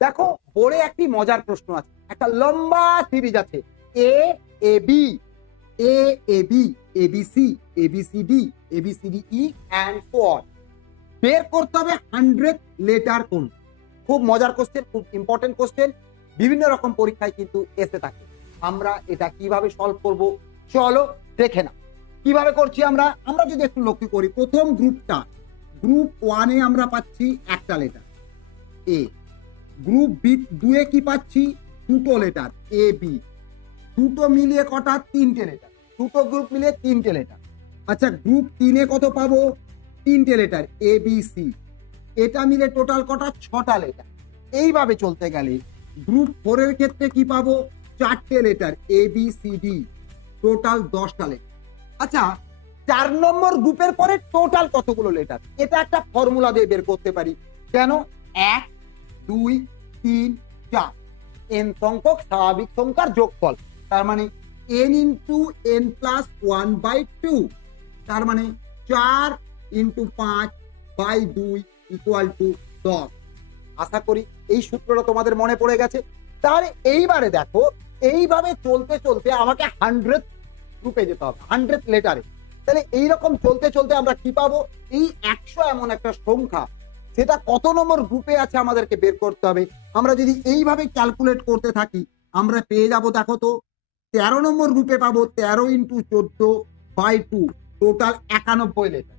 দেখো বোর্ডে একটি মজার প্রশ্ন আছে, একটা লম্বা সিরিজ আছে A A B A A B A B C A B C D A B C D E and so on. বের করতে হবে 100 লেটার কোন। খুব মজার কোশ্চেন, খুব ইম্পর্টেন্ট কোশ্চেন, বিভিন্ন রকম পরীক্ষায় কিন্তু এসে থাকে। আমরা এটা কিভাবে সলভ করব চলো দেখে না কিভাবে করছি আমরা। আমরা যদি একটু লক্ষ্য করি, প্রথম গ্রুপটা, গ্রুপ 1 এ আমরা পাচ্ছি একটা লেটার এ, গ্রুপ বি 2 এ কি পাচ্ছি দুটো লেটার এ বি, দুটো মিলিয়ে কটা তিনটে লেটার, দুটো গ্রুপ মিলিয়ে তিনটে লেটার। আচ্ছা গ্রুপ 3 এ কত পাবো তিনটে লেটার এ বি সি, এটা মিলে টোটাল কটা ছটা লেটার। এইভাবে চলতে গেলে গ্রুপ 4 এর ক্ষেত্রে কি পাবো চারটে লেটার এ বি সি ডি, টোটাল 10টা লেটার। আচ্ছা 4 নম্বর গ্রুপের পরে টোটাল কতগুলো লেটার, এটা একটা ফর্মুলা দিয়ে বের করতে পারি। কেন 1 2 3 4 n সংখ্যক স্বাভাবিক সংখ্যার যোগফল, তার মানে n ইন্টু n প্লাস 1/2, তার মানে 4 ইন্টু 5 বাই 2 ইকুয়াল টু 10। আশা করি এই সূত্রটা তোমাদের মনে পড়ে গেছে। তাহলে এইবারে দেখো এইভাবে চলতে চলতে আমাকে 100 গ্রুপে যেতে হবে, 100 লেটারে। তাহলে এইরকম চলতে চলতে আমরা কি পাবো, এই 100 এমন একটা সংখ্যা, সেটা কত নম্বর গ্রুপে আছে আমাদেরকে বের করতে হবে। আমরা যদি এইভাবে ক্যালকুলেট করতে থাকি আমরা পেয়ে যাব, দেখো তো 13 নম্বর গ্রুপে পাবো 13 ইন্টু 14/2, টোটাল 91 লেটার।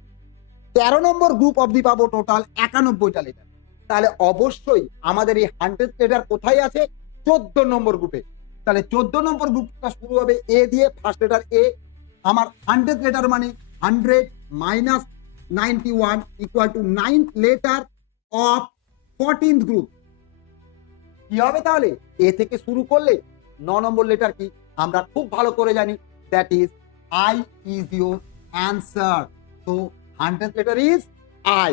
13 নম্বর গ্রুপ অবধি পাবো টোটাল 91টা লেটার। তাহলে অবশ্যই আমাদের এই 100 লেটার কোথায় আছে 14 নম্বর গ্রুপে। তাহলে 14 নম্বর গ্রুপটা শুরু হবে এ দিয়ে, ফার্স্ট লেটার এ। আমার 100 লেটার মানে 100 minus 91 equal to 9th letter of 14th group. কি হবে তাহলে এ থেকে শুরু করলে 9 নম্বর লেটার কি আমরা খুব ভালো করে জানি, that is I is your answer. তো 100th letter is I.